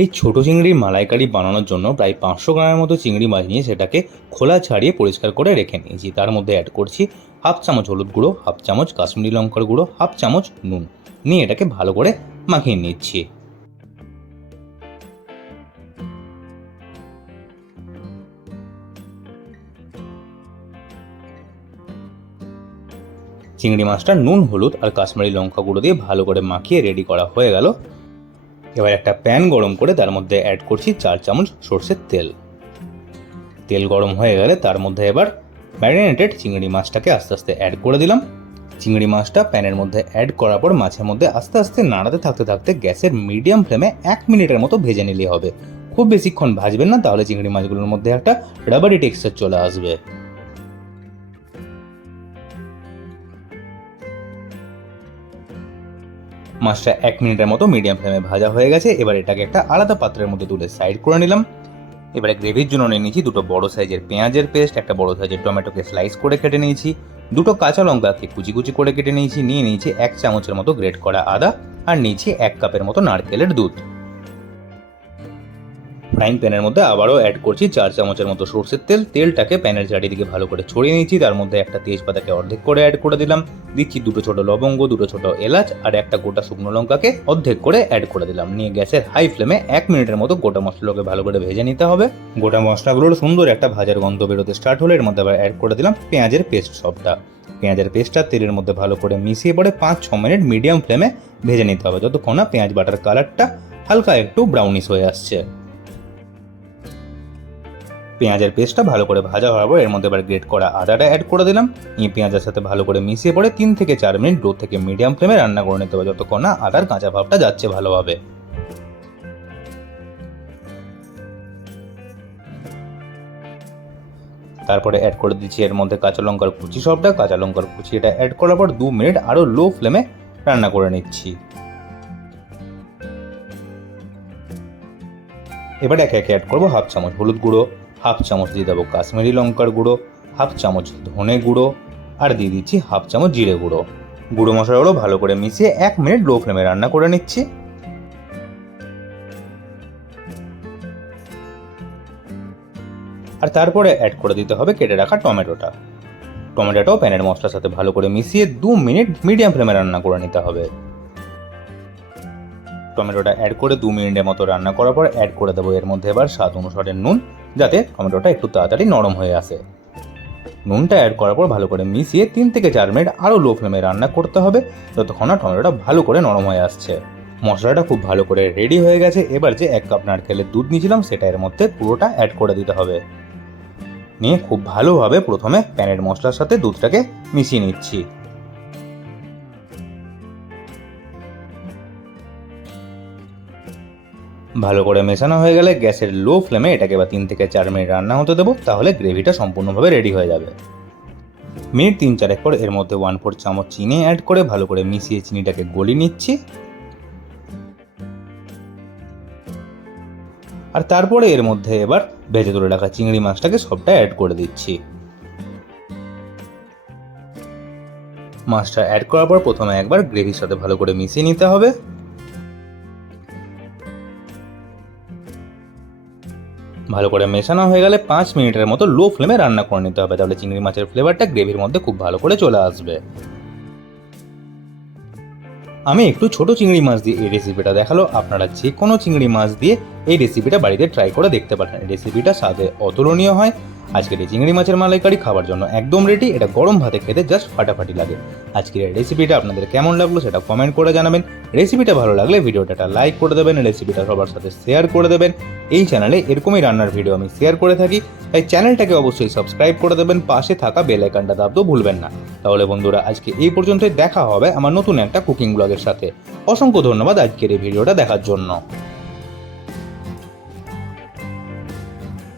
এই ছোট চিংড়ির মালাইকারি বানানোর জন্য প্রায় পাঁচশো গ্রামের মতো চিংড়ি মাছ নিয়ে সেটাকে খোলা ছাড়িয়ে পরিষ্কার করে রেখে নিয়েছি। তার মধ্যে অ্যাড করছি হাফ চামচ হলুদ গুঁড়ো হাফ চামচ কাশ্মীরি লঙ্কার গুঁড়ো হাফ চামচ নুন। নিয়ে এটাকে ভালো করে মাখিয়ে নিচ্ছি। চিংড়ি মাছটা নুন, হলুদ আর কাশ্মীরি লঙ্কা গুঁড়ো দিয়ে ভালো করে মাখিয়ে রেডি করা হয়ে গেল। এবার একটা প্যান গরম করে তার মধ্যে অ্যাড করছি চার চামচ সর্ষের তেল। তেল গরম হয়ে গেলে তার মধ্যে এবার ম্যারিনেটেড চিংড়ি মাছটাকে আস্তে আস্তে অ্যাড করে দিলাম। চিংড়ি মাছটা প্যানের মধ্যে অ্যাড করার পর মাছের মধ্যে আস্তে আস্তে নাড়াতে থাকতে থাকতে গ্যাসের মিডিয়াম ফ্লেমে এক মিনিটের মতো ভেজে নিলে হবে। খুব বেশিক্ষণ ভাজবেন না, তাহলে চিংড়ি মাছগুলোর মধ্যে একটা রাবারি টেক্সচার চলে আসবে। মাছটা এক মিনিটের মতো মিডিয়াম ফ্লেমে ভাজা হয়ে গেছে। এবার এটাকে একটা আলাদা পাত্রের মধ্যে তুলে সাইড করে নিলাম। এবারে গ্রেভির জন্য নিয়ে নিয়েছি দুটো বড় সাইজের পেঁয়াজের পেস্ট একটা বড় সাইজের টমেটোকে স্লাইস করে কেটে নিয়েছি। দুটো কাঁচা লঙ্কাকে কুচি কুচি করে কেটে নিয়েছি। নিয়ে নিয়েছি এক চামচের মতো গ্রেট করা আদা আর নিয়েছি এক কাপের মতো নারকেলের দুধ। ফ্রাইং প্যানের মধ্যে আবারও অ্যাড করছি চার চামচের মতো সর্ষের তেল। তেলটাকে প্যানের চারিদিকে ভালো করে ছড়িয়ে নিয়েছি। তার মধ্যে একটা তেজপাতাকে অর্ধেক করে অ্যাড করে দিলাম। দিচ্ছি দুটো ছোট লবঙ্গ, দুটো ছোট এলাচ আর একটা গোটা শুকনো লঙ্কাকে অর্ধেক করে অ্যাড করে দিলাম। নিয়ে গ্যাসের হাই ফ্লেমে এক মিনিটের মতো গোটা মশলাকে ভালো করে ভেজে নিতে হবে। গোটা মশলাগুলোর সুন্দর একটা ভাজার গন্ধ বেরোতে স্টার্ট হলে এর মধ্যে আবার অ্যাড করে দিলাম পেঁয়াজের পেস্ট সবটা। পেঁয়াজের পেস্টটা তেলের মধ্যে ভালো করে মিশিয়ে পরে পাঁচ, ছ মিনিট মিডিয়াম ফ্লেমে ভেজে নিতে হবে। যতক্ষণ না পেঁয়াজ বাটার কালারটা হালকা একটু ব্রাউনিশ হয়ে আসছে। পেঁয়াজের পেস্টটা ভালো করে ভাজা হওয়ার পর এর মধ্যে এবার গ্রেট করা আদাটা অ্যাড করে দিলাম। এই পেঁয়াজের সাথে ভালো করে মিশিয়ে পরে তিন থেকে চার মিনিট লো থেকে মিডিয়াম ফ্লেমে রান্না করে নিতে হবে, যতক্ষণ না আদার কাঁচা ভাবটা যাচ্ছে ভালোভাবে। তারপরে অ্যাড করে দিচ্ছি এর মধ্যে কাঁচা লঙ্কার কুচি সবটা। কাঁচা লঙ্কার কুচি এটা অ্যাড করার পর দু মিনিট আরও লো ফ্লেমে রান্না করে নিচ্ছি। এবার একে একে অ্যাড করব হাফ চামচ হলুদ গুঁড়ো। হাফ চামচ দিয়ে দেবো কাশ্মীরি লঙ্কার গুঁড়ো, হাফ চামচ ধনে গুঁড়ো, আর দিয়ে দিচ্ছি হাফ চামচ জিরে গুঁড়ো। গুঁড়ো মশলাগুলো ভালো করে মিশিয়ে এক মিনিট লো ফ্লেমে রান্না করে নিচ্ছি। আর তারপরে অ্যাড করে দিতে হবে কেটে রাখা টমেটোটা। টমেটোটাও প্যানের মশলার সাথে ভালো করে মিশিয়ে দু মিনিট মিডিয়াম ফ্লেমে রান্না করে নিতে হবে। টমেটোটা অ্যাড করে দু মিনিটের মতো রান্না করার পর অ্যাড করে দেবো এর মধ্যে এবার স্বাদ অনুসারে নুন যাতে টমেটোটা একটু তাড়াতাড়ি নরম হয়ে আসে। নুনটা অ্যাড করার পর ভালো করে মিশিয়ে তিন থেকে চার মিনিট আরও লো ফ্লেমে রান্না করতে হবে, যতক্ষণ না টমেটোটা ভালো করে নরম হয়ে আসছে। মশলাটা খুব ভালো করে রেডি হয়ে গেছে, এবার যে এক কাপ নারকেলের দুধ নিয়েছিলাম, সেটা এর মধ্যে পুরোটা অ্যাড করে দিতে হবে। নিয়ে খুব ভালোভাবে প্রথমে প্যানের মশলার সাথে দুধটাকে মিশিয়ে নিচ্ছি। ভালো করে মেশানো হয়ে গেলে গ্যাসের লো ফ্লেমে এটাকে এবার তিন থেকে চার মিনিট রান্না হতে দেবো, তাহলে গ্রেভিটা সম্পূর্ণভাবে রেডি হয়ে যাবে। মিনিট তিন চারেক পর এর মধ্যে ওয়ান ফোর চামচ চিনি অ্যাড করে ভালো করে মিশিয়ে চিনিটাকে গলি নিচ্ছি। আর তারপরে এর মধ্যে এবার ভেজে তুলে রাখা চিংড়ি মাছটাকে সবটা অ্যাড করে দিচ্ছি। মাছটা অ্যাড করার পর প্রথমে একবার গ্রেভির সাথে ভালো করে মিশিয়ে নিতে হবে। ভালো করে মেশানো হয়ে গেলে পাঁচ মিনিটের মতো লো ফ্লেমে রান্না করে নিতে হবে। তাহলে চিংড়ি মাছের ফ্লেভারটা গ্রেভির মধ্যে খুব ভালো করে চলে আসবে। আমি একটু ছোট চিংড়ি মাছ দিয়ে এই রেসিপিটা দেখাল। আপনারা যে কোনো চিংড়ি মাছ দিয়ে এই রেসিপিটা বাড়িতে ট্রাই করে দেখতে পারেন। রেসিপিটা স্বাদে অতুলনীয় হয়। আজকের এই চিংড়ি মাছের মালাইকারি খাবার জন্য একদম রেডি এটা গরম ভাতে খেতে জাস্ট ফাটাফাটি লাগে। আজকের এই রেসিপিটা আপনাদের কেমন লাগল সেটা কমেন্ট করে জানাবেন। রেসিপিটা ভালো লাগলে ভিডিওটা একটা লাইক করে দেবেন রেসিপিটা সবার সাথে শেয়ার করে দেবেন। এই চ্যানেলে এরকমই রান্নার ভিডিও আমি শেয়ার করে থাকি, তাই চ্যানেলটাকে অবশ্যই সাবস্ক্রাইব করে দেবেন, পাশে থাকা বেল আইকনটা দাবতেও ভুলবেন না। তাহলে বন্ধুরা, আজকে এই পর্যন্তই, দেখা হবে আমার নতুন একটা কুকিং ব্লগের সাথে। অসংখ্য ধন্যবাদ আজকের এই ভিডিওটা দেখার জন্য।